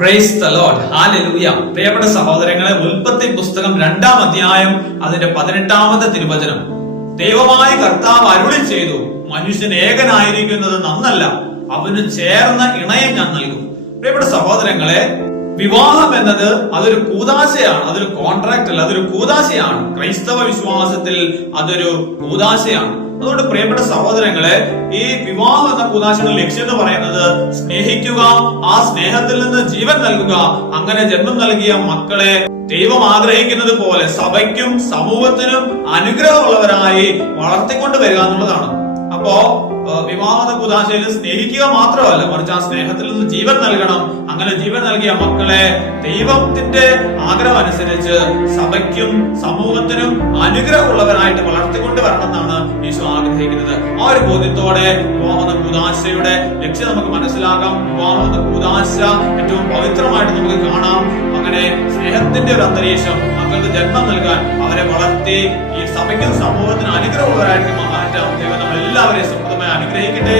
Praise the Lord, hallelujah. പ്രിയപ്പെട്ട സഹോദരങ്ങളെ, ഉൽപ്പത്തി പുസ്തകം 2-ാം അധ്യായം അതിന്റെ 18-ാമത്തെ തിരുവചനം, ദൈവമായ കർത്താവ് അരുളി ചെയ്തു, മനുഷ്യൻ ഏകനായിരിക്കുന്നത് നന്നല്ല, അവന് ചേർന്ന ഇണയെ ഞാൻ നൽകും. പ്രിയപ്പെട്ട സഹോദരങ്ങളെ, വിവാഹം എന്നത് അതൊരു കൂദാശയാണ്, അതൊരു കോൺട്രാക്ട് അല്ല, അതൊരു കൂദാശയാണ്. ക്രൈസ്തവ വിശ്വാസത്തിൽ അതൊരു കൂദാശയാണ്. അതുകൊണ്ട് പ്രിയപ്പെട്ട സഹോദരങ്ങളെ, ഈ വിവാഹം എന്ന കൂദാശയുടെ ലക്ഷ്യം എന്ന് പറയുന്നത് സ്നേഹിക്കുക, ആ സ്നേഹത്തിൽ നിന്ന് ജീവൻ നൽകുക, അങ്ങനെ ജന്മം നൽകിയ മക്കളെ ദൈവം ആഗ്രഹിക്കുന്നത് പോലെ സഭയ്ക്കും സമൂഹത്തിനും അനുഗ്രഹമുള്ളവരായി വളർത്തിക്കൊണ്ട് വരിക എന്നുള്ളതാണ്. അപ്പോ വിവാഹ കൂദാശയിൽ സ്നേഹിക്കുക മാത്രമല്ല, മറിച്ച് ആ സ്നേഹത്തിൽ നിന്ന് ജീവൻ നൽകണം. അങ്ങനെ ജീവൻ നൽകിയ മക്കളെ ദൈവത്തിന്റെ ആഗ്രഹം അനുസരിച്ച് സഭയ്ക്കും സമൂഹത്തിനും അനുഗ്രഹമുള്ളവരായിട്ട് വളർത്തിക്കൊണ്ട് വരണം എന്നാണ് യേശു ആഗ്രഹിക്കുന്നത്. ആ ഒരു ബോധ്യത്തോടെ വിവാഹ കൂദാശയുടെ ലക്ഷ്യം നമുക്ക് മനസ്സിലാക്കാം. വിവാഹ കൂദാശ ഏറ്റവും പവിത്രമായിട്ട് നമുക്ക് കാണാം. അങ്ങനെ സ്നേഹത്തിന്റെ ഒരു അന്തരീക്ഷം മക്കൾക്ക് ജന്മം നൽകാൻ, അവരെ വളർത്തി ഈ സഭയ്ക്കും സമൂഹത്തിനും അനുഗ്രഹമുള്ളവരായിട്ട് മാറ്റാം. ദൈവം നമ്മൾ എല്ലാവരെയും സമൃദ്ധമായി അനുഗ്രഹിക്കട്ടെ.